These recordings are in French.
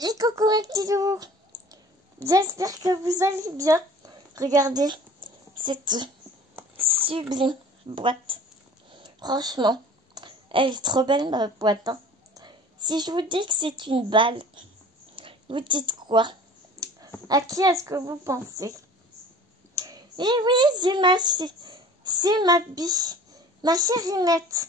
Et coucou mes petits loups, j'espère que vous allez bien. Regardez cette sublime boîte. Franchement, elle est trop belle ma boîte. Hein. Si je vous dis que c'est une balle, vous dites quoi? À qui est-ce que vous pensez? Eh oui, c'est ma biche, ma chérinette.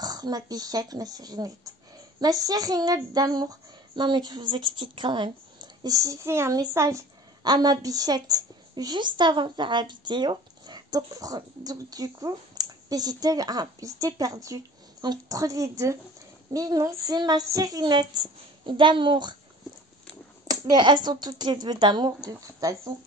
Oh, ma bichette, ma chérinette. Ma chérinette d'amour. Non mais je vous explique quand même. J'ai fait un message à ma bichette juste avant de faire la vidéo. Donc du coup, j'étais perdue entre les deux. Mais non, c'est ma chérinette d'amour. Mais elles sont toutes les deux d'amour de toute façon.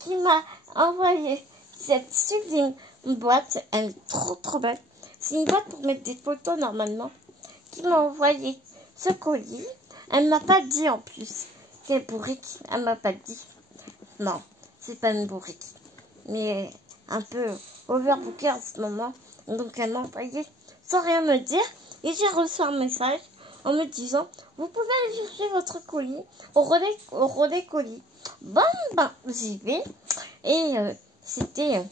Qui m'a envoyé cette sublime boîte. Elle est trop belle. C'est une boîte pour mettre des photos normalement. Qui m'a envoyé ce colis. Elle m'a pas dit en plus. Quelle bourrique. Elle m'a pas dit. Non, c'est pas une bourrique. Mais un peu overbooké en ce moment. Donc elle m'a envoyé sans rien me dire. Et j'ai reçu un message en me disant: vous pouvez aller chercher votre colis au relais colis. Bon, ben, j'y vais. Et c'était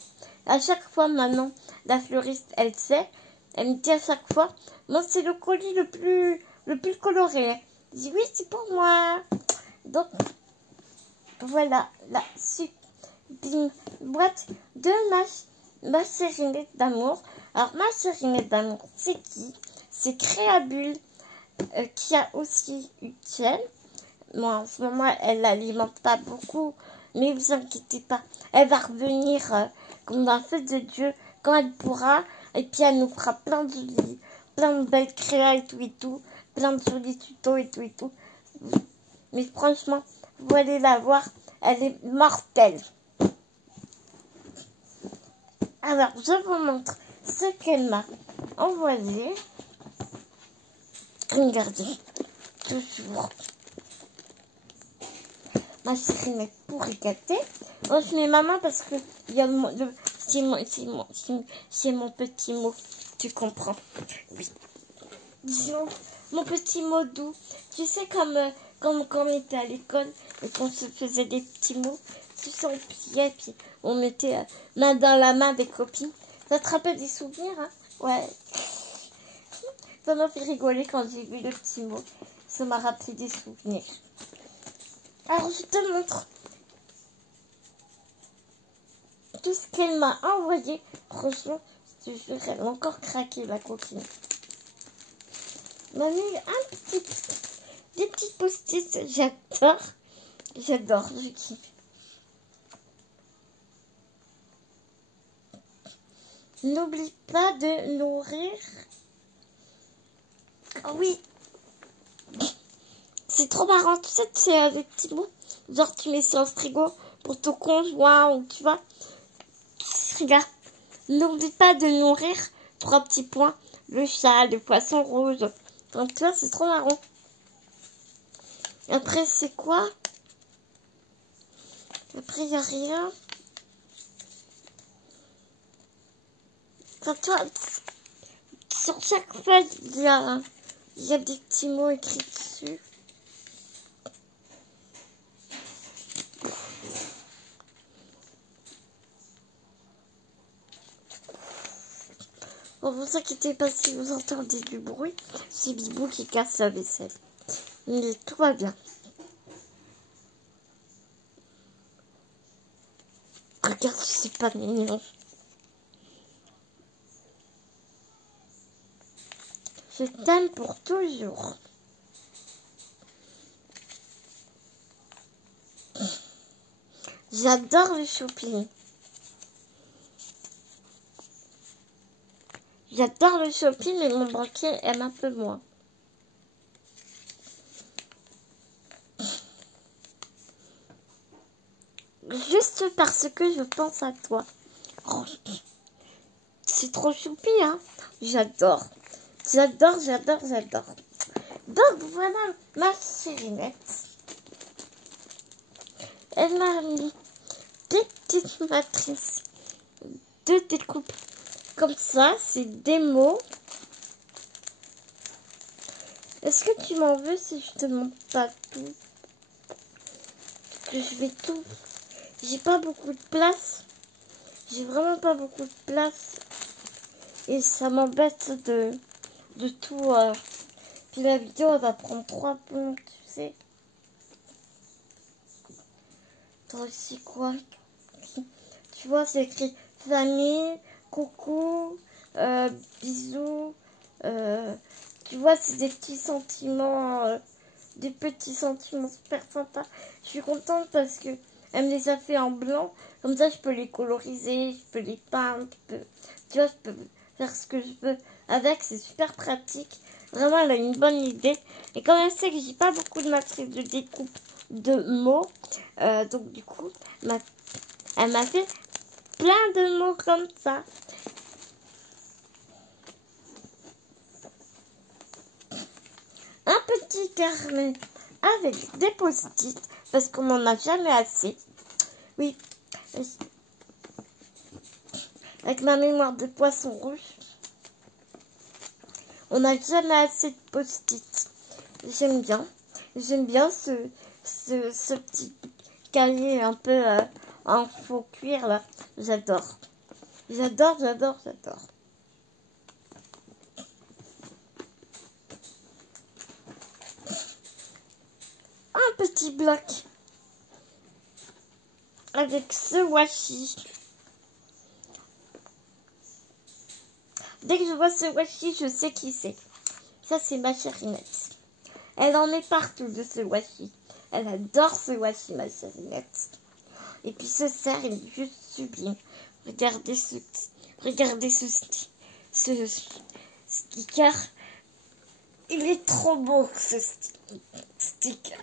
à chaque fois maintenant, la fleuriste, elle sait. Elle me dit à chaque fois: moi, c'est le colis le plus coloré. Je dis: oui, c'est pour moi. Donc, voilà la sublime boîte de ma chérinette d'amour. Alors, ma chérinette d'amour, c'est qui? C'est Créabule qui a aussi Utiel. Moi, en ce moment, elle n'alimente pas beaucoup. Mais vous inquiétez pas, elle va revenir comme dans le feu de Dieu quand elle pourra. Et puis elle nous fera plein de belles créas et tout, plein de jolis tutos et tout. Mais franchement, vous allez la voir, elle est mortelle. Alors, je vous montre ce qu'elle m'a envoyé. Regardez, toujours ma chérinette pourri gâtée. Oh, je mets maman parce que il y a c'est mon petit mot. Tu comprends? Oui. Disons, mon petit mot doux. Tu sais, comme quand on était à l'école et qu'on se faisait des petits mots. Tu sais, on pliait puis on mettait main dans la main des copines. Ça te rappelle des souvenirs, hein? Ouais. Ça m'a fait rigoler quand j'ai vu le petit mot. Ça m'a rappelé des souvenirs. Alors, je te montre tout ce qu'elle m'a envoyé. Franchement, je te jure, elle a encore craqué, la coquine. Elle m'a mis des petits post-it. J'adore, je kiffe. N'oublie pas de nourrir. Oh oui, c'est trop marrant. Tu sais, c'est des petits mots. Genre, tu mets ça au frigo pour ton conjoint ou tu vois. Regarde, n'oublie pas de nourrir 3 petits points. Le chat, le poisson rouge. Donc, tu vois, c'est trop marrant. Après, c'est quoi? Après, il n'y a rien. Enfin, toi, sur chaque feuille, il y a des petits mots écrits dessus. Bon, vous inquiétez pas si vous entendez du bruit. C'est Bibou qui casse la vaisselle. Mais tout va bien. Regarde, c'est pas mignon. Je t'aime pour toujours. J'adore le shopping. J'adore le shopping, mais mon banquier aime un peu moins. Juste parce que je pense à toi. Oh, c'est trop choupi, hein. J'adore. J'adore. Donc voilà ma chérinette. Elle m'a mis des petites matrices de découpe. Comme ça, c'est des mots. Est-ce que tu m'en veux si je te montre pas tout? Parce que je vais tout. J'ai pas beaucoup de place. J'ai vraiment pas beaucoup de place. Et ça m'embête de tout. Puis la vidéo elle va prendre 3 plombs, tu sais. Attends, c'est quoi? Tu vois, c'est écrit famille, coucou, bisous. Tu vois, c'est des petits sentiments, super sympas. Je suis contente parce que elle me les a fait en blanc. Comme ça, je peux les coloriser, je peux les peindre, tu vois, je peux faire ce que je veux avec. C'est super pratique. Vraiment, elle a une bonne idée. Et comme elle sait que j'ai pas beaucoup de matrice de découpe de mots, donc du coup, elle m'a fait plein de mots comme ça. Un petit carnet avec des post-it parce qu'on n'en a jamais assez. Oui, avec ma mémoire de poisson rouge, on n'a jamais assez de post-it. J'aime bien ce petit cahier un peu en faux cuir là. J'adore. J'adore. Un petit bloc avec ce washi. Dès que je vois ce washi, je sais qui c'est. Ça, c'est ma chérinette. Elle en met partout de ce washi. Elle adore ce washi, ma chérinette. Et puis ce cerf, il est juste sublime. Regardez ce sticker. Il est trop beau, ce sticker.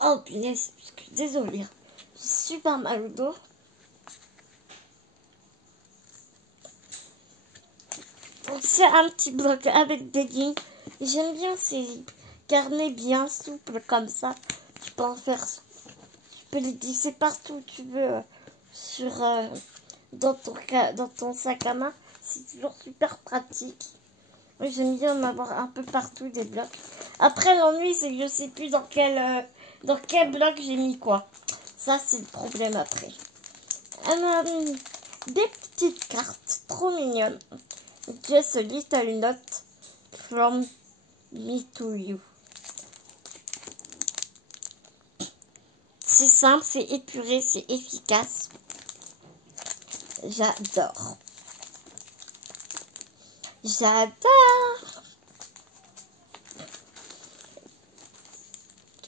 Oh punaise, je suis désolée. J'ai super mal au dos. Donc c'est un petit bloc avec des lignes. J'aime bien ces carnets bien souples comme ça. Tu peux en faire, tu peux les glisser partout où tu veux dans ton sac à main. C'est toujours super pratique. Oui, j'aime bien en avoir un peu partout des blocs. Après l'ennui c'est que je sais plus dans quel bloc j'ai mis quoi. Ça c'est le problème après. Des petites cartes trop mignonnes. Just a little note from me to you. C'est simple, c'est épuré, c'est efficace. J'adore. J'adore.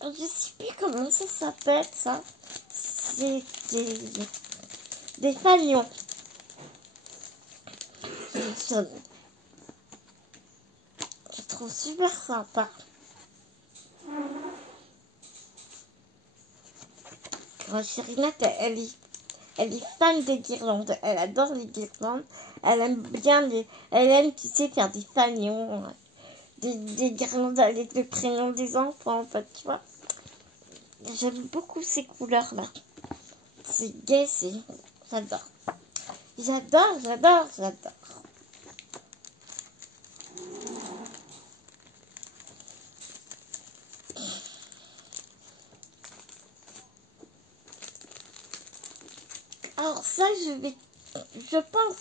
Je sais plus comment ça s'appelle ça. C'est des fanions. Je trouve super sympa. Ma chérinette, elle est fan des guirlandes. Elle adore les guirlandes. Elle aime bien elle aime, tu sais, faire des fanions. Des guirlandes avec le prénom des enfants, en fait, tu vois. J'aime beaucoup ces couleurs-là. C'est gai, j'adore. J'adore. Alors ça, je pense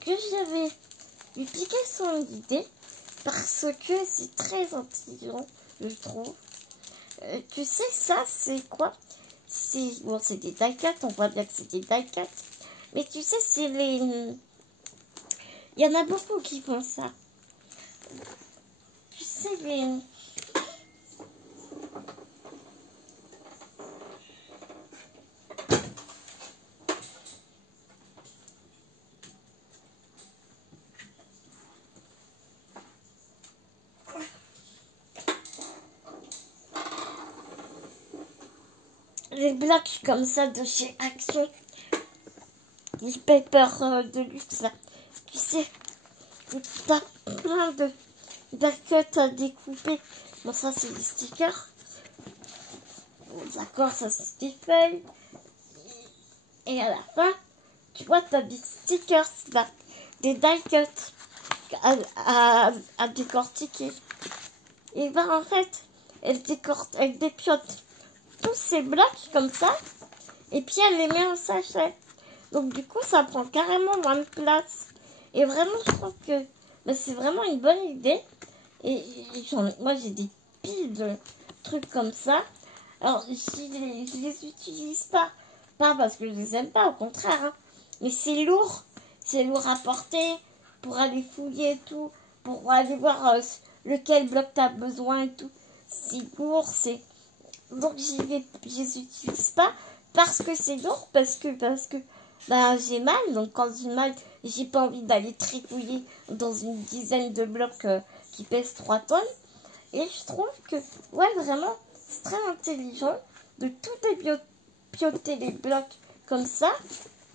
que j'avais lui piqué son idée parce que c'est très intelligent, je trouve. Tu sais, ça, c'est quoi? C'est des die-cut, on voit bien que c'est des die-cut. Mais tu sais, il y en a beaucoup qui font ça. Tu sais, les blocs comme ça de chez Action, les papers de luxe là, tu sais, t'as plein de baguettes à découper. Bon, ça c'est des stickers. Bon, d'accord, ça c'est des feuilles. Et à la fin, tu vois, t'as des stickers là, des die cuts. à décortiquer. Et ben en fait, elle dépiote tous ces blocs comme ça. Et puis elle les met en sachet. Donc du coup, ça prend carrément moins de place. Et vraiment, je trouve que ben, c'est vraiment une bonne idée. Et moi, j'ai des piles de trucs comme ça. Alors, je les utilise pas. Pas parce que je les aime pas, au contraire. Hein. Mais c'est lourd. C'est lourd à porter pour aller fouiller et tout. Pour aller voir lequel bloc tu as besoin et tout. C'est lourd, c'est... Donc, je les utilise pas parce que c'est lourd, parce que ben, j'ai mal. Donc, quand j'ai mal, j'ai pas envie d'aller trifouiller dans une dizaine de blocs qui pèsent 3 tonnes. Et je trouve que, ouais, vraiment, c'est très intelligent de tout dépioter les blocs comme ça,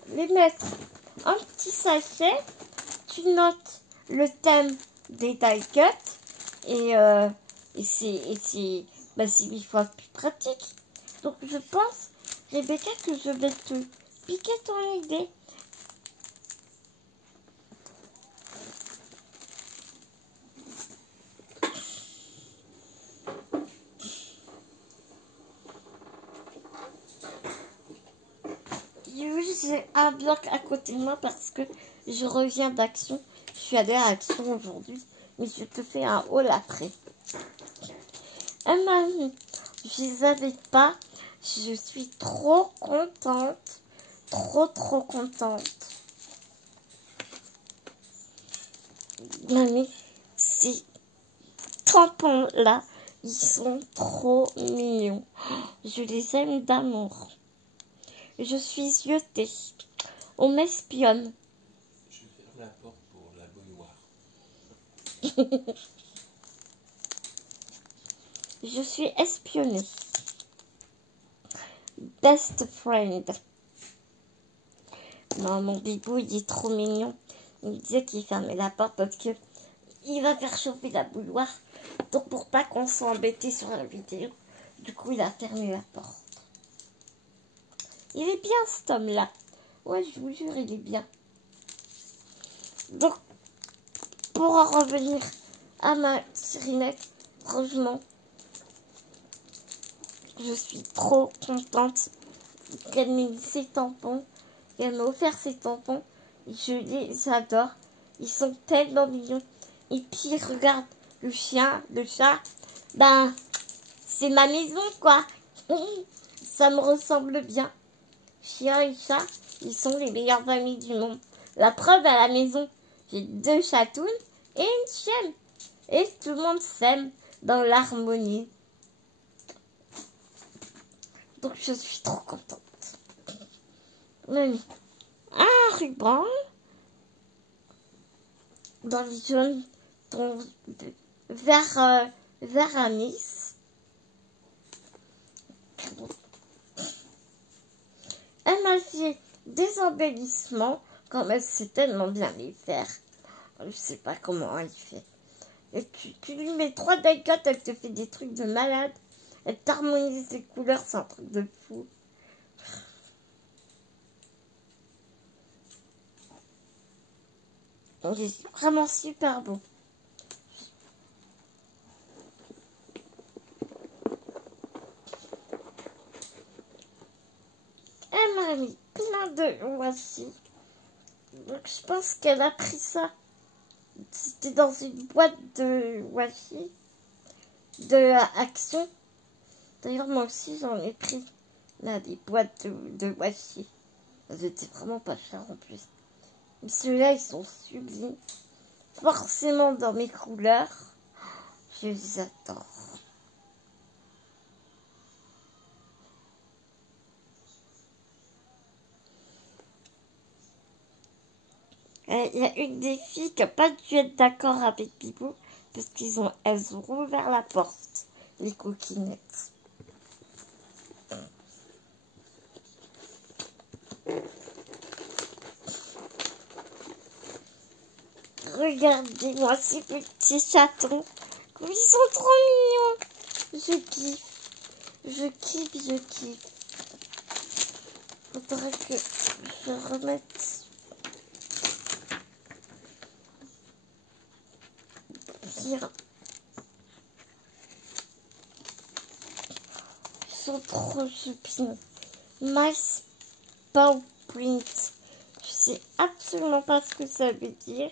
les mettre en petit sachet. Tu notes le thème des die cuts et c'est 8 fois plus pratique. Donc, je pense, Rebecca, que je vais te piquer ton idée. J'ai un bloc à côté de moi parce que je reviens d'Action. Je suis allée à Action aujourd'hui, mais je te fais un haul après. Mamie, je les avais pas. Je suis trop contente. Trop contente. Mamie, ces tampons-là, ils sont trop mignons. Je les aime d'amour. Je suis ziotée. On m'espionne. Je ferme la porte pour la bouilloire. Je suis espionnée. Best friend. Non, mon bibou, il est trop mignon. Il me disait qu'il fermait la porte parce que il va faire chauffer la bouilloire. Donc, pour pas qu'on soit embêté sur la vidéo, du coup, il a fermé la porte. Il est bien, cet homme-là. Ouais, je vous jure, il est bien. Donc, pour en revenir à ma Syrinette, franchement, je suis trop contente qu'elle m'ait mis ses tampons, qu'elle m'a offert ses tampons. Je les adore. Ils sont tellement mignons. Et puis, regarde, le chien, le chat, ben, c'est ma maison, quoi. Ça me ressemble bien. Chien et chat, ils sont les meilleurs amis du monde. La preuve, à la maison, j'ai 2 chatounes et une chienne. Et tout le monde s'aime dans l'harmonie. Donc, je suis trop contente. Un ruban dans les jaunes vert anis. Elle m'a fait des embellissements, comme elle sait tellement bien les faire. Je sais pas comment elle fait. Et tu lui mets 3 die cuts, elle te fait des trucs de malade. Elle t'harmonise les couleurs, c'est un truc de fou. Il est vraiment super beau. Elle m'a mis plein de voici. Donc je pense qu'elle a pris ça. C'était dans une boîte de washi de Action. D'ailleurs moi aussi j'en ai pris là des boîtes de washi. Elles étaient vraiment pas chères en plus. Mais ceux-là ils sont sublimes. Forcément dans mes couleurs. Je les adore. Il y a une des filles qui n'a pas dû être d'accord avec Bibou parce qu'elles ont rouvert la porte, les coquinettes. Regardez-moi ces petits chatons. Comme ils sont trop mignons. Je kiffe. Je kiffe. Faudrait que je remette. dire. Ils sont trop sublimes. Mice Paw Print. Je sais absolument pas ce que ça veut dire.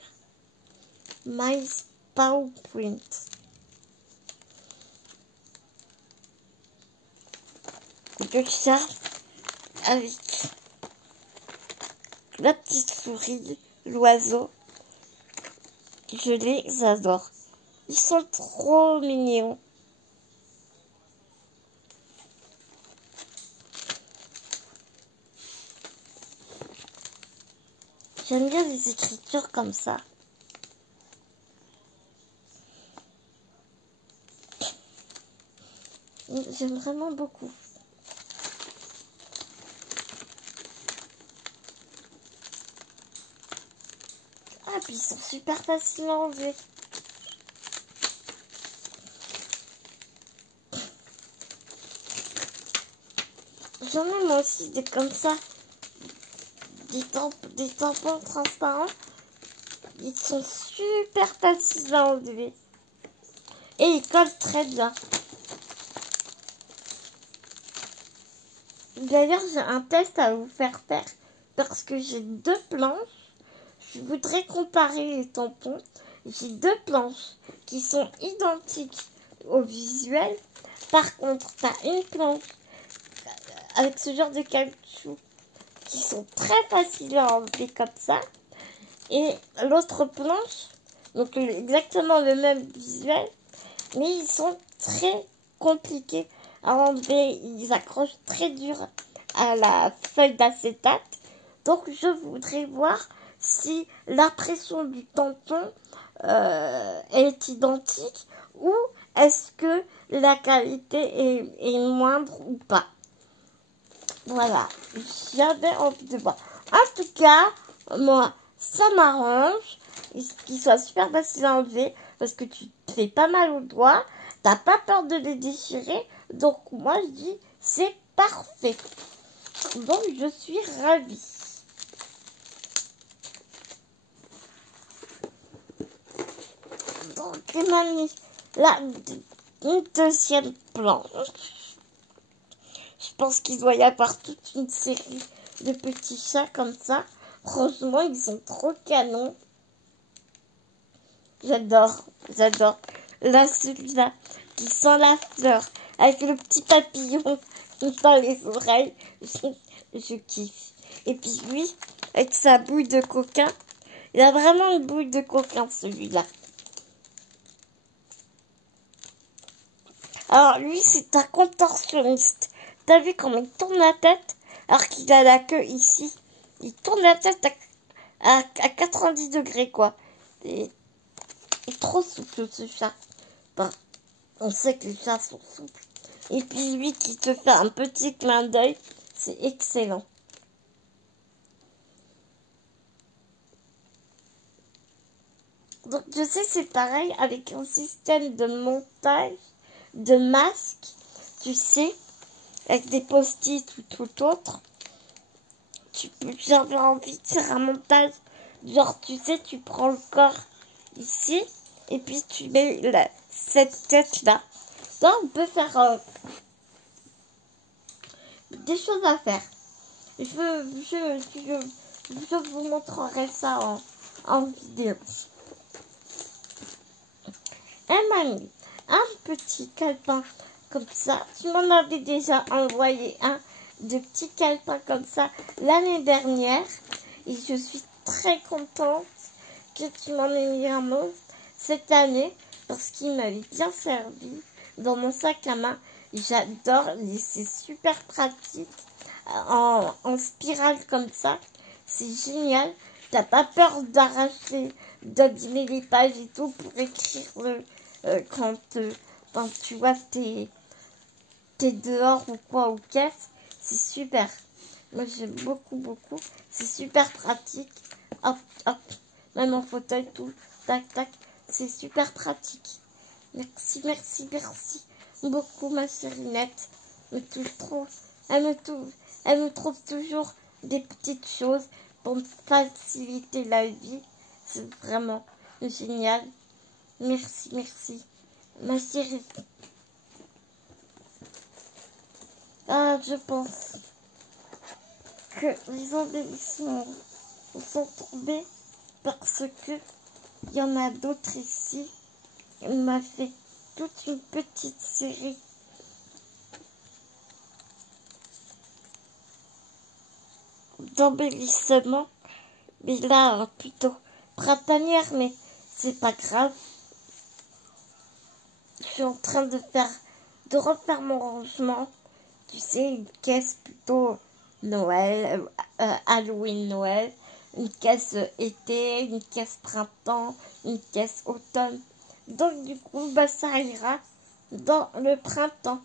Mice Paw Print. Le chat avec la petite souris, l'oiseau. Je les adore. Ils sont trop mignons. J'aime bien les écritures comme ça. J'aime vraiment beaucoup. Ah, puis ils sont super faciles à enlever. J'en ai moi aussi des comme ça. Des tampons transparents. Ils sont super faciles à enlever. Et ils collent très bien. D'ailleurs, j'ai un test à vous faire parce que j'ai 2 planches. Je voudrais comparer les tampons. J'ai 2 planches qui sont identiques au visuel. Par contre, tu as une planche avec ce genre de caoutchouc qui sont très faciles à enlever comme ça. Et l'autre planche, donc exactement le même visuel, mais ils sont très compliqués à enlever. Ils accrochent très dur à la feuille d'acétate. Donc je voudrais voir si l'impression du tampon est identique ou est-ce que la qualité est moindre ou pas. Voilà, j'avais envie de voir. En tout cas, moi, ça m'arrange qu'ils soient super faciles à enlever parce que tu te fais pas mal aux doigts, t'as pas peur de les déchirer. Donc moi, je dis, c'est parfait. Donc je suis ravie. Donc il m'a mis là une deuxième planche. Je pense qu'il doit y avoir toute une série de petits chats comme ça. Franchement, ils sont trop canons. J'adore, j'adore. Là, celui-là, qui sent la fleur, avec le petit papillon dans les oreilles. Je kiffe. Et puis lui, avec sa bouille de coquin. Il a vraiment une bouille de coquin, celui-là. Alors, lui, c'est un contorsionniste. T'as vu comment il tourne la tête alors qu'il a la queue ici. Il tourne la tête à 90 degrés, quoi. Il est trop souple, ce chat. Enfin, on sait que les chats sont souples. Et puis lui qui te fait un petit clin d'œil, c'est excellent. Donc, je sais, c'est pareil avec un système de montage de masques, tu sais, avec des post-it ou tout autre. J'avais envie de faire un montage, genre, tu sais, tu prends le corps ici, et puis tu mets cette tête-là. Donc, on peut faire des choses à faire. Je vous montrerai ça en vidéo. Elle m'a mis un petit calepin comme ça. Tu m'en avais déjà envoyé un de petits calepins comme ça l'année dernière. Et je suis très contente que tu m'en aies mis un autre cette année parce qu'il m'avait bien servi dans mon sac à main. J'adore, c'est super pratique en spirale comme ça. C'est génial. T'as pas peur d'arracher, d'abîmer les pages et tout pour écrire quand tu vois t'es dehors ou quoi ou qu'est-ce. C'est super. Moi j'aime beaucoup. C'est super pratique. Hop, hop. Même en fauteuil, tout. Tac, tac. C'est super pratique. Merci beaucoup ma chérinette. Elle me trouve toujours des petites choses pour me faciliter la vie. C'est vraiment génial. Merci, merci. Ma chérie. Ah, je pense que les embellissements sont tombés parce que il y en a d'autres ici. Il m'a fait toute une petite série d'embellissements. Mais là, plutôt printanière, mais c'est pas grave. Je suis en train de refaire mon rangement. Tu sais, une caisse plutôt Noël, Halloween, Noël, une caisse été, une caisse printemps, une caisse automne. Donc du coup, bah ça ira dans le printemps.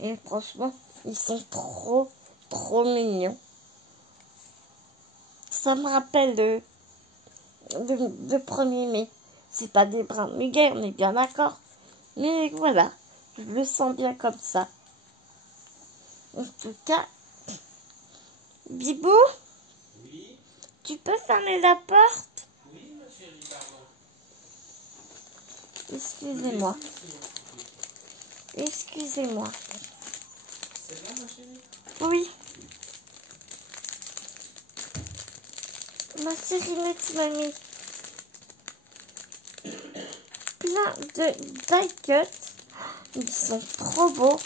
Et franchement, ils sont trop mignons. Ça me rappelle le 1er mai. C'est pas des brins de muguet, on est bien d'accord. Mais voilà, je le sens bien comme ça. En tout cas, Bibou, Oui, tu peux fermer la porte? oui, ma chérie, pardon. Excusez-moi. Excusez-moi. C'est bon, ma chérie? Oui. Ma chérie, mais tu m'as mis plein de die cuts. Ils sont trop beaux.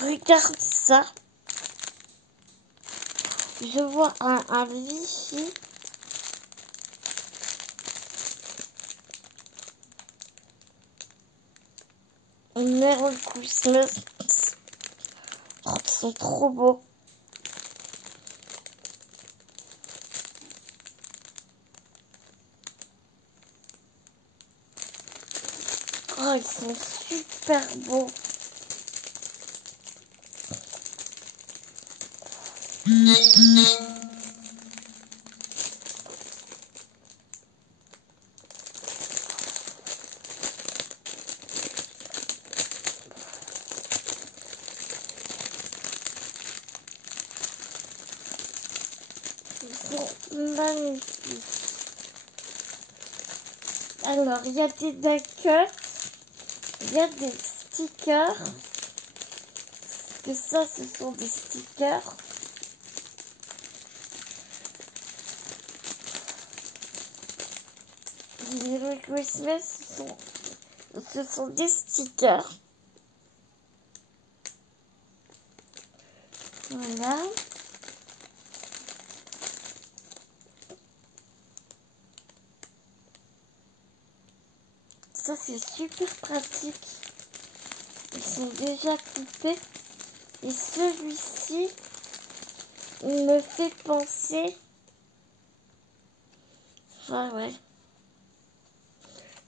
Regarde ça. Je vois un Vichy. Une Merry Christmas. Oh, ils sont trop beaux. Oh, ils sont super beaux. Ils sont magnifiques. Alors, il y a des die-cuts. Il y a des stickers. Que ça, ce sont des stickers. Les Merry Christmas, ce sont des stickers. Voilà. Ça, c'est super pratique. Ils sont déjà coupés. Et celui-ci, il me fait penser... Ah ouais.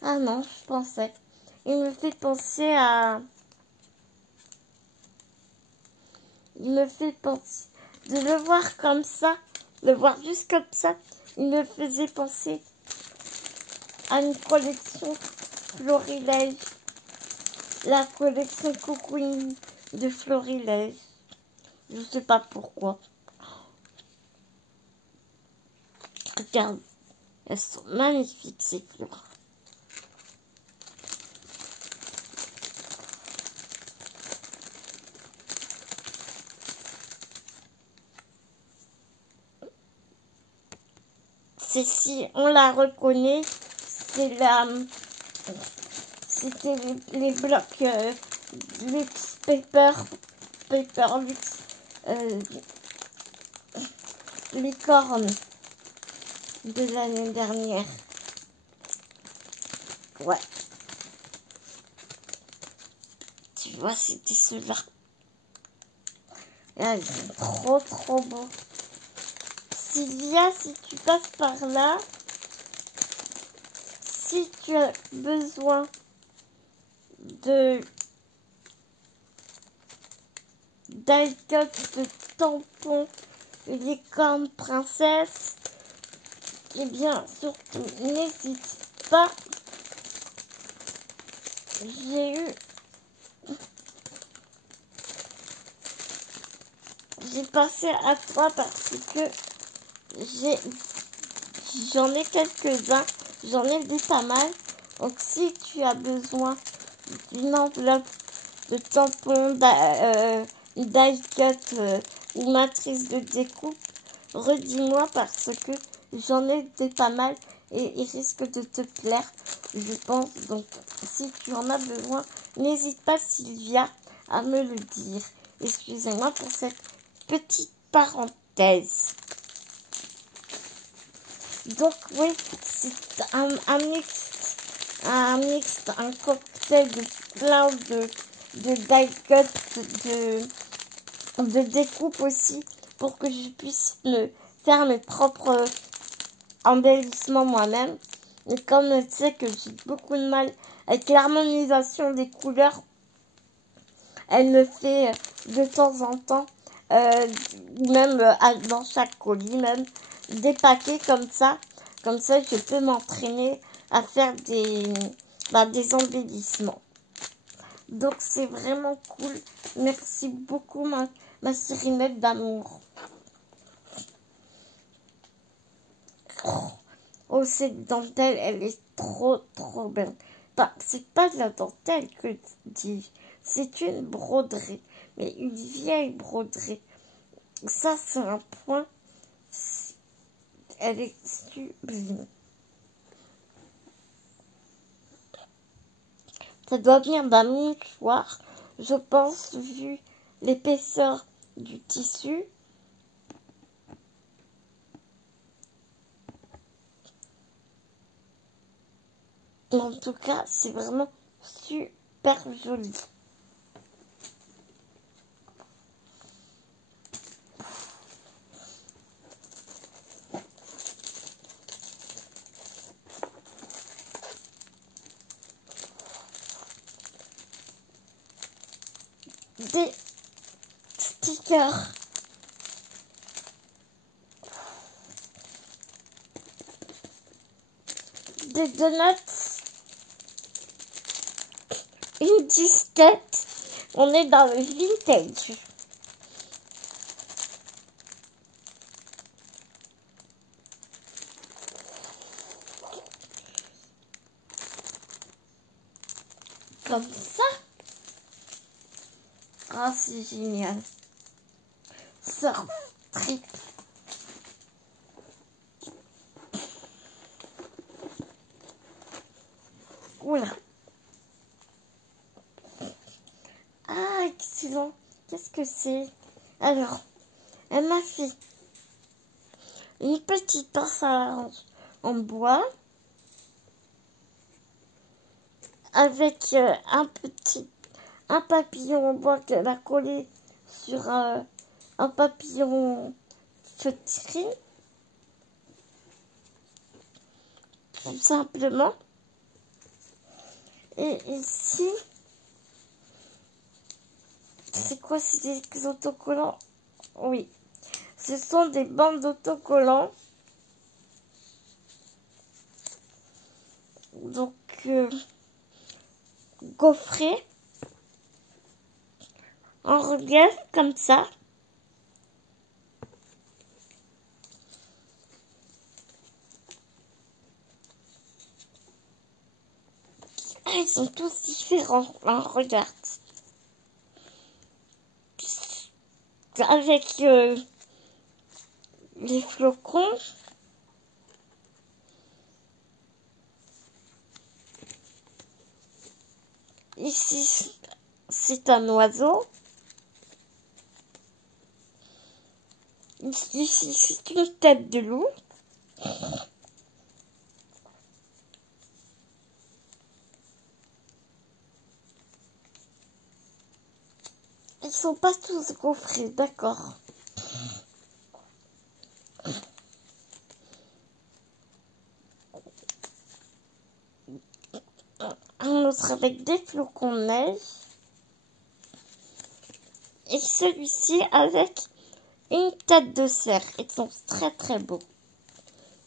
Ah non, je pensais. Il me fait penser à... Il me fait penser... De le voir comme ça, le voir juste comme ça, il me faisait penser à une collection Florilège. La collection Cocooning de Florilège. Je sais pas pourquoi. Regarde, elles sont magnifiques ces fleurs. Celle-ci, on la reconnaît, c'est la... C'était les blocs Luxe Paper Luxe Licorne de l'année dernière. Ouais. Tu vois, c'était ceux-là. Ils sont trop beaux. Sylvia, si tu passes par là, si tu as besoin de die-cut, de tampons, licorne princesse, eh bien, surtout, n'hésite pas. J'ai pensé à toi parce que j'en ai quelques-uns, j'en ai dit pas mal, Donc si tu as besoin d'une enveloppe de tampons, die cut ou matrice de découpe, redis-moi parce que j'en ai des pas mal et ils risquent de te plaire, je pense. Donc si tu en as besoin, n'hésite pas Sylvia à me le dire. Excusez-moi pour cette petite parenthèse. Donc oui, c'est un cocktail de plein de die cut, de découpe aussi, pour que je puisse me faire mes propres embellissements moi-même. Et comme je sais que j'ai beaucoup de mal avec l'harmonisation des couleurs, elle me fait de temps en temps, même dans chaque colis, même des paquets comme ça. Comme ça, je peux m'entraîner à faire des embellissements. Donc, c'est vraiment cool. Merci beaucoup, ma Syrinette d'amour. Oh, cette dentelle, elle est trop belle. Bah, c'est pas de la dentelle que je dis. C'est une broderie. Mais une vieille broderie. Ça, c'est un point. Elle est sublime. Ça doit venir d'un mouchoir, je pense, vu l'épaisseur du tissu. En tout cas, c'est vraiment super joli. Des stickers. Des donuts. Une disquette. On est dans le vintage. Comme ça. Ah, c'est génial. Surf trip. Oula. Ah, excellent. Qu'est-ce que c'est? Alors, elle m'a fait une petite pince à linge en bois avec un papillon en bois qu'elle a collé sur un papillon feutré, tout simplement. Et ici, c'est quoi? C'est des autocollants? Oui, ce sont des bandes d'autocollants. Donc, gaufrés en relief comme ça. Ah, ils sont tous différents. Hein, regarde. Avec les flocons. Ici, c'est un oiseau. Ici, c'est une tête de loup. Ils sont pas tous gaufrés, d'accord. Un autre avec des flocons de neige. Et celui-ci avec une tête de cerf. Ils sont très beaux.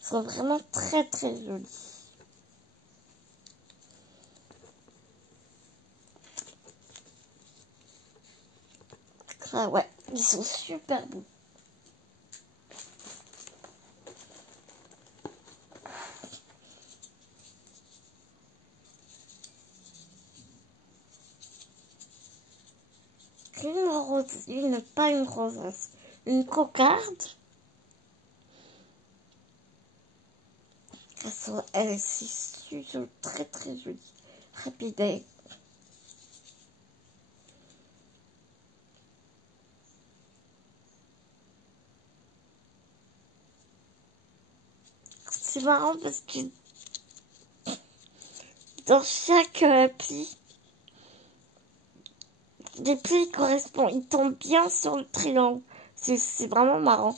Ils sont vraiment très jolis. Ah ouais, ils sont super beaux. pas une rosace, une cocarde. C'est très très joli. Rapide. C'est marrant parce que dans chaque pli, les plis correspondent, ils tombent bien sur le triangle. C'est vraiment marrant.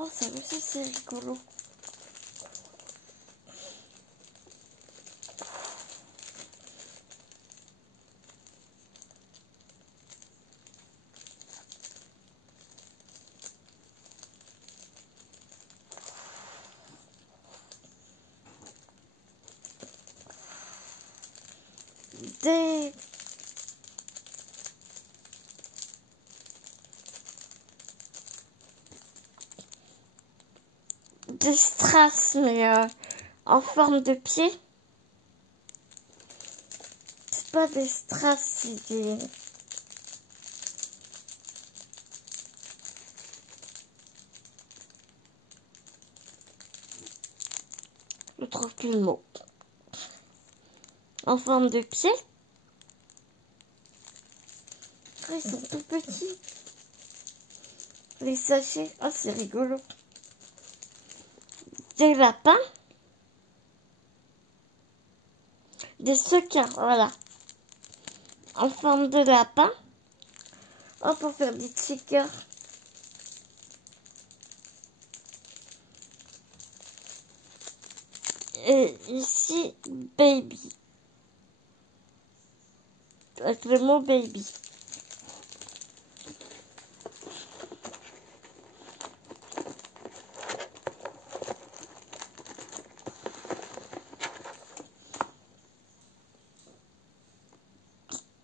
Oh, ça aussi c'est rigolo. Des strass, mais en forme de pied. C'est pas des strass, c'est des... Je trouve plus le mot. En forme de pied. Oh, ils sont tout petits. Les sachets. Oh, c'est rigolo. Des lapins. Des sequins, voilà. En forme de lapin. Oh, pour faire des stickers. Et ici, baby. Avec le mot baby.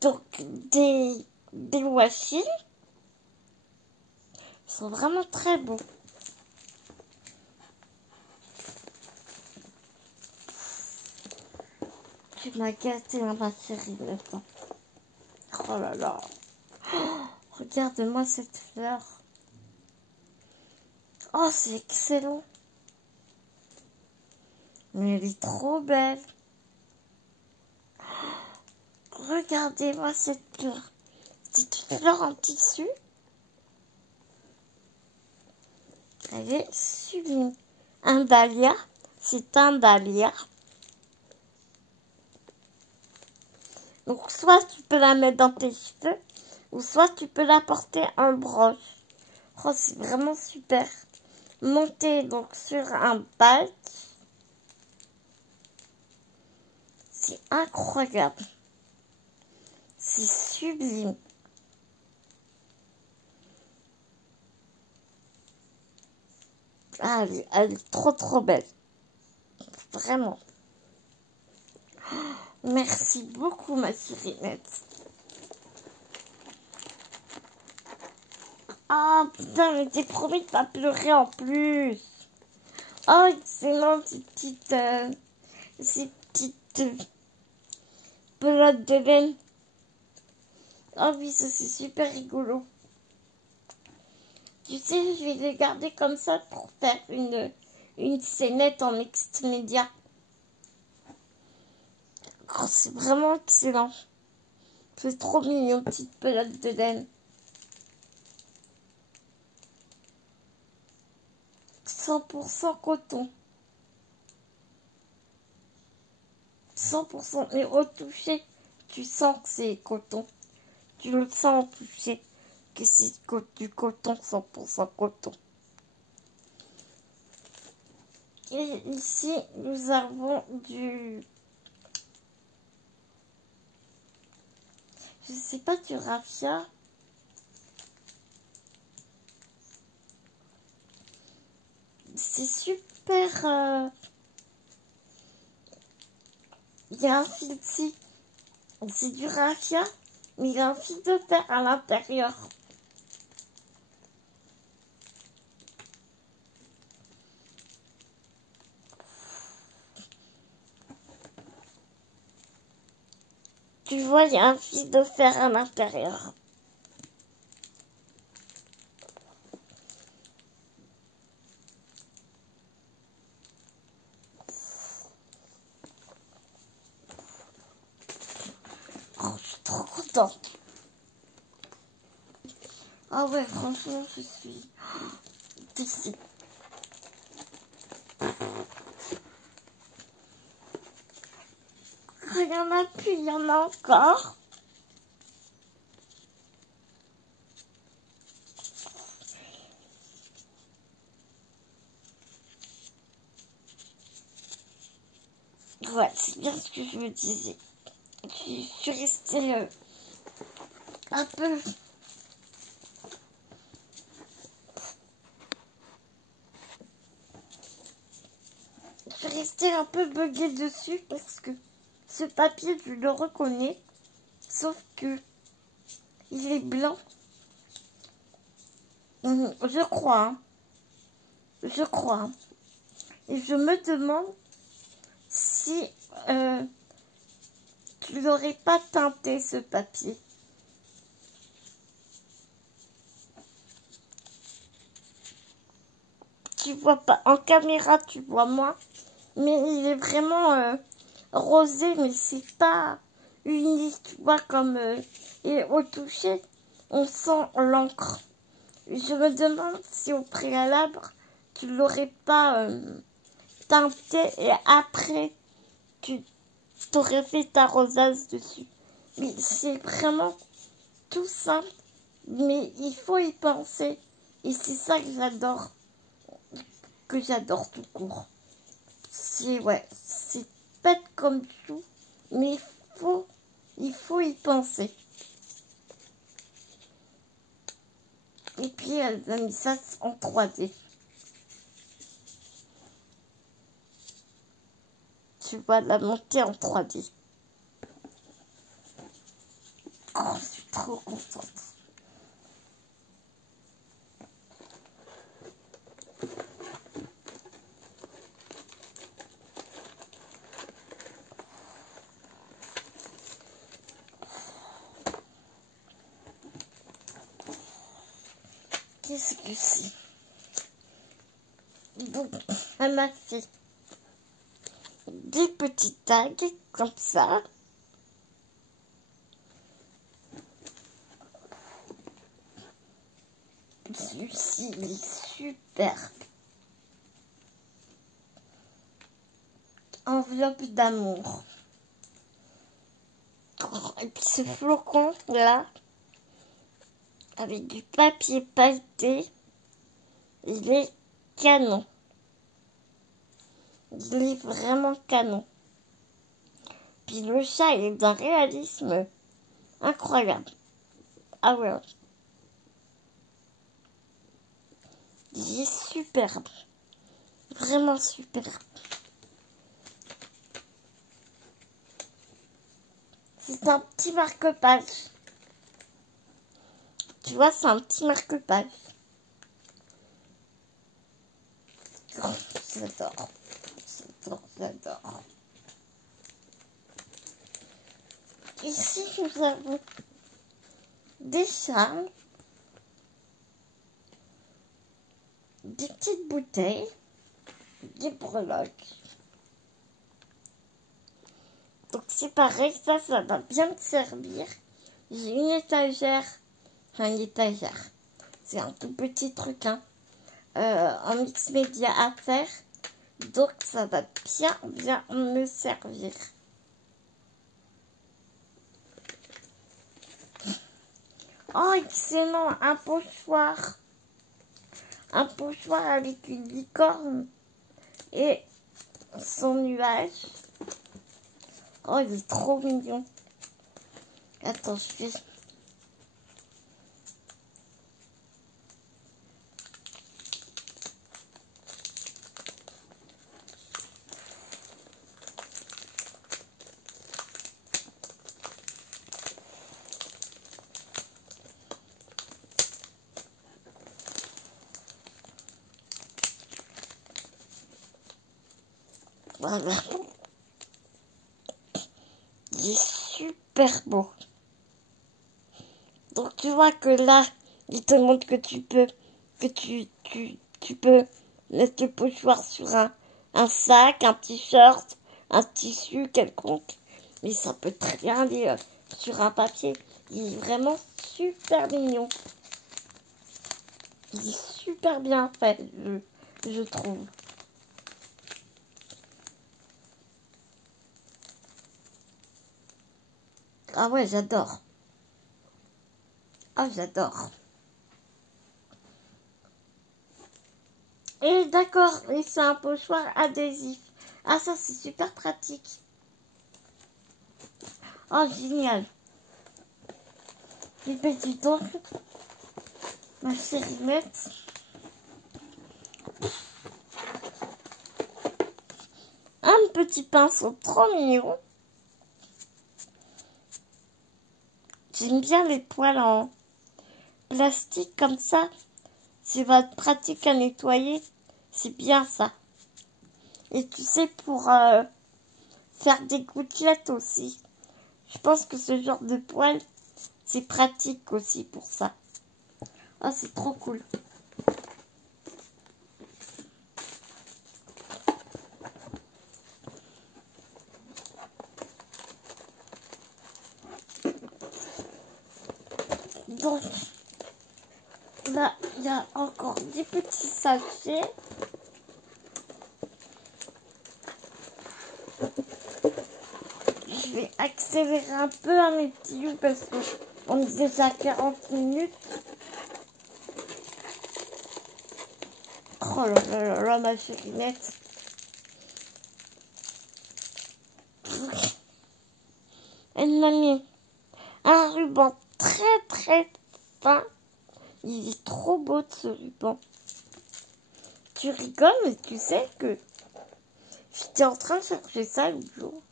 Donc, des washi. Ils sont vraiment très beaux. Tu m'as gâté ma chérie maintenant. Oh là là. Oh, regarde-moi cette fleur. Oh, c'est excellent. Mais elle est trop belle. Regardez-moi cette fleur. C'est une fleur en tissu. Elle est sublime. Un dahlia. C'est un dahlia. Donc, soit tu peux la mettre dans tes cheveux, ou soit tu peux la porter en broche. Oh, c'est vraiment super. Monter donc sur un badge. C'est incroyable. C'est sublime. Ah, elle est trop trop belle. Vraiment. Merci beaucoup, ma Syrinette. Ah, putain, mais t'es promis de pas pleurer en plus. Oh, excellent, ces petites pelotes de laine. Oh oui, ça c'est super rigolo. Tu sais, je vais les garder comme ça pour faire une scénette en mixte média. Oh, c'est vraiment excellent. C'est trop mignon, petite pelote de laine. 100% coton. 100% mais retouché. Tu sens que c'est coton. Tu le sens en toucher que c'est du coton, 100% coton. Et ici, nous avons du... Je sais pas, du raffia. C'est super. super... Il y a un fil ici. C'est du raffia, mais il y a un fil de fer à l'intérieur. Tu vois, il y a un fil de fer à l'intérieur. Oh, je suis trop contente. Ah ouais, franchement, je suis déçue. Il y en a plus, il y en a encore. Ouais, c'est bien ce que je me disais. Je suis restée un peu... Je suis restée un peu buggée dessus parce que ce papier, je le reconnais. Sauf que il est blanc. Je crois. Hein. Je crois. Hein. Et je me demande si tu l'aurais pas teinté ce papier. Tu vois pas. En caméra, tu vois moins. Mais il est vraiment rosé, mais c'est pas uni, tu vois, comme... et au toucher, on sent l'encre. Je me demande si au préalable, tu l'aurais pas teinté et après, tu t'aurais fait ta rosace dessus. Mais c'est vraiment tout simple, mais il faut y penser. Et c'est ça que j'adore tout court. C'est, ouais, c'est bête comme tout, mais il faut y penser. Et puis, elle a mis ça en 3D. Tu vois la montée en 3D. Oh, je suis trop contente. Qu'est-ce que c'est? Donc, elle m'a fait des petits tags comme ça. Celui-ci, il est super. Enveloppe d'amour. Et puis ce flocon là, avec du papier pailleté, il est canon. Il est vraiment canon. Puis le chat, il est d'un réalisme incroyable. Ah ouais. Il est superbe. Vraiment superbe. C'est un petit marque-page. Tu vois, c'est un petit marque-page. Oh, j'adore. J'adore, j'adore. Ici, nous avons des charmes, des petites bouteilles, des breloques. Donc c'est pareil, ça va bien me servir. J'ai une étagère, enfin une étagère, c'est un tout petit truc, hein, en mix média à faire. Donc ça va bien me servir. Oh excellent, un pochoir. Un pochoir avec une licorne et son nuage. Oh, il est trop mignon. Attends, je vais... Voilà. Il est super beau. Donc tu vois que là, il te montre que tu peux mettre le pochoir sur un sac, un t-shirt, un tissu quelconque. Mais ça peut très bien aller sur un papier. Il est vraiment super mignon. Il est super bien fait, je trouve. Ah ouais, j'adore. Ah, j'adore. Et d'accord, et c'est un pochoir adhésif. Ah, ça, c'est super pratique. Oh, génial. Et ben, dis donc, ma chérie Mette. Un petit pinceau trop mignon. J'aime bien les poils en plastique comme ça. Ça va être pratique à nettoyer. C'est bien ça. Et tu sais, pour faire des gouttelettes aussi. Je pense que ce genre de poils, c'est pratique aussi pour ça. Ah, c'est trop cool. Donc, là, il y a encore des petits sachets. Je vais accélérer un peu à mes petits yeux parce qu'on est déjà à 40 minutes. Oh là là là là, ma chérie Nette. Elle m'a mis un ruban très très fin. Il est trop beau ce ruban. Tu rigoles, mais tu sais que j'étais en train de chercher ça l'autre jour.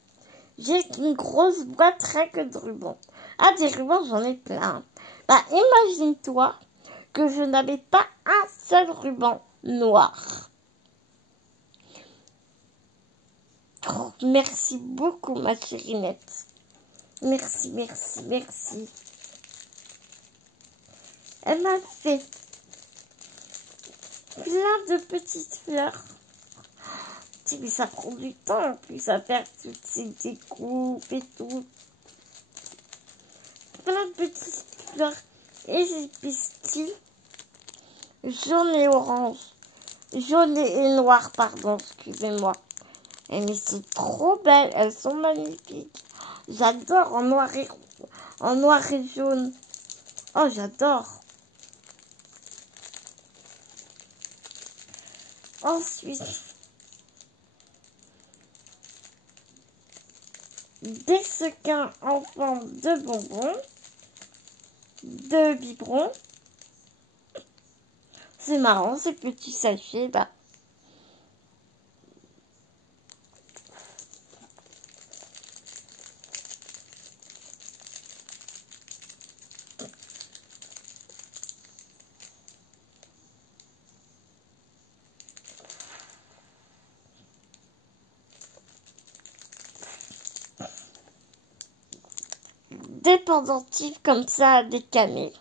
J'ai une grosse boîte rien que de rubans. Ah, des rubans, j'en ai plein. Bah, imagine-toi que je n'avais pas un seul ruban noir. Oh, merci beaucoup, ma chérie Nette. Merci, merci, merci. Elle m'a fait plein de petites fleurs. Tu sais, mais ça prend du temps en plus à faire toutes ces découpes et tout. Plein de petites fleurs et des pistils jaune et orange. Jaune et noir, pardon, excusez-moi. Mais c'est trop belle, elles sont magnifiques. J'adore en noir et jaune. Oh, j'adore. Ensuite, des sequins en forme de bonbons, de biberons. C'est marrant, ces petits sachets, bah. Des pendentifs comme ça à décaler.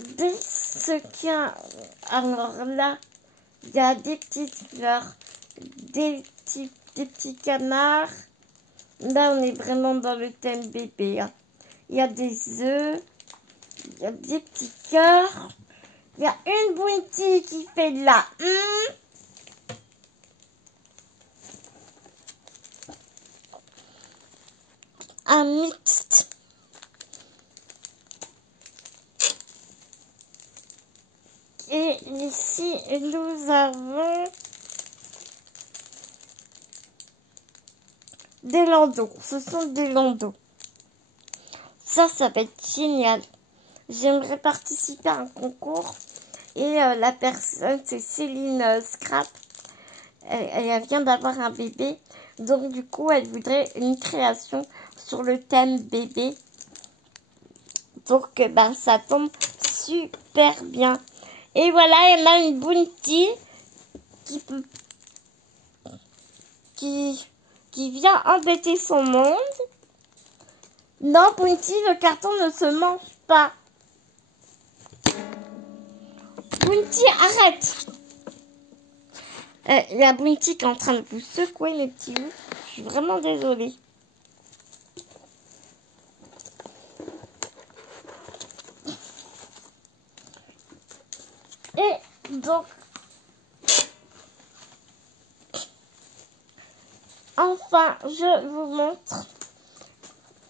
Des sequins. Alors là, il y a des petites fleurs, des petits canards. Là, on est vraiment dans le thème bébé. Hein. Il y a des œufs, il y a des petits cœurs. Il y a une bouintie qui fait de la un mixte. Et ici, nous avons des landaux. Ce sont des landaux. Ça va être génial. J'aimerais participer à un concours. Et la personne, c'est Céline Scrap. Elle vient d'avoir un bébé. Donc, du coup, elle voudrait une création sur le thème bébé. Donc, ben, ça tombe super bien. Et voilà, elle a une Bounty qui vient embêter son monde. Non, Bounty, le carton ne se mange pas. Bounty, arrête. La Bounty qui est en train de vous secouer, mes petits loups. Je suis vraiment désolée. Et donc, enfin, je vous montre.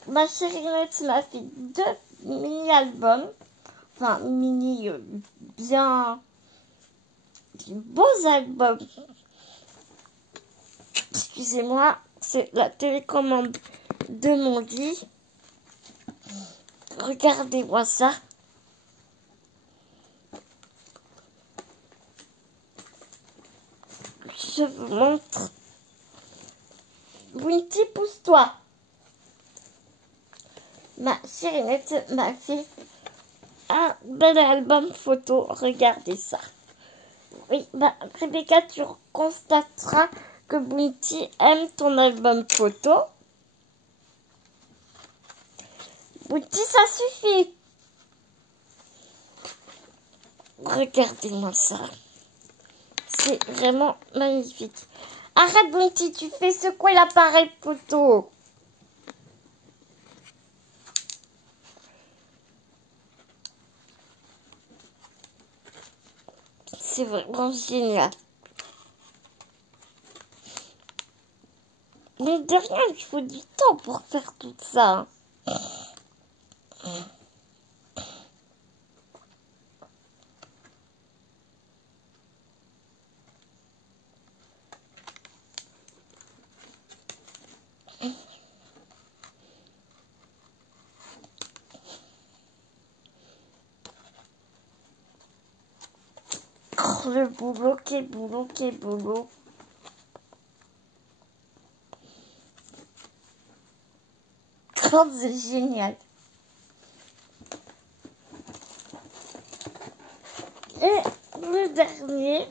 Ma chérie Nette m'a fait 2 mini-albums. Enfin, bien beaux albums. Excusez-moi, c'est la télécommande de mon lit. Regardez-moi ça. Je vous montre. Bounty, pousse-toi. Ma chérie Nette m'a fait un bel album photo. Regardez ça. Oui, Rebecca, tu constateras que Bounty aime ton album photo. Bounty, ça suffit. Regardez-moi ça. C'est vraiment magnifique. Arrête, Bounty, tu fais secouer l'appareil photo. C'est vraiment génial. Mais de rien, il faut du temps pour faire tout ça. Oh, le boulot, quel boulot, quel boulot. Oh, c'est génial. Et le dernier,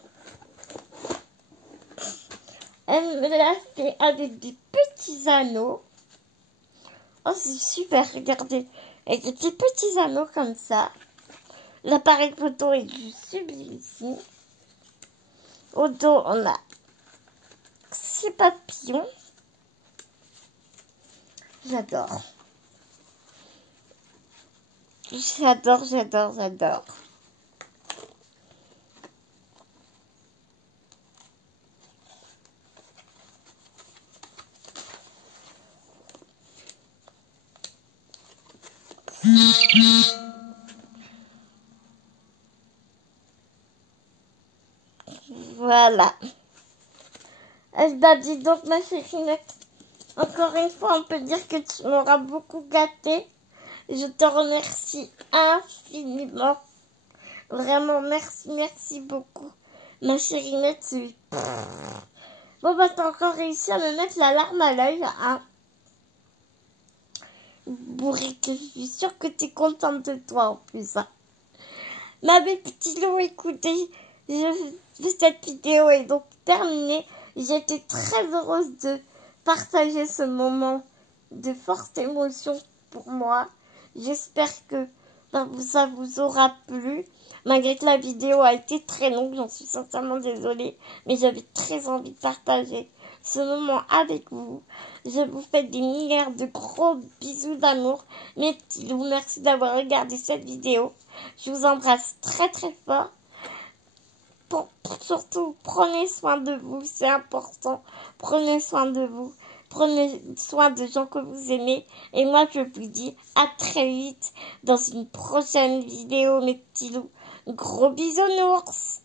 elle me l'a fait avec des petits anneaux. Oh, c'est super, regardez. Avec des petits anneaux comme ça. L'appareil photo est juste sublime ici. Au dos, on a 6 papillons. J'adore. J'adore, j'adore, j'adore. Voilà. Elle m'a dit donc, ma chérie Nette, encore une fois, on peut dire que tu m'auras beaucoup gâtée. Je te remercie infiniment. Vraiment, merci, merci beaucoup. Ma chérie Nette, bon, bah, t'as encore réussi à me mettre la larme à l'œil, hein. Bourrique, je suis sûre que t'es contente de toi, en plus, hein. Ma belle petite loup, écoutez, cette vidéo est donc terminée. J'étais très heureuse de partager ce moment de forte émotion pour moi. J'espère que ça vous aura plu. Malgré que la vidéo a été très longue, j'en suis sincèrement désolée. Mais j'avais très envie de partager ce moment avec vous. Je vous fais des milliards de gros bisous d'amour. Mes petits loups, merci d'avoir regardé cette vidéo. Je vous embrasse très très fort. Surtout, prenez soin de vous, c'est important. Prenez soin de vous. Prenez soin de gens que vous aimez. Et moi, je vous dis à très vite dans une prochaine vidéo, mes petits loups. Gros bisounours.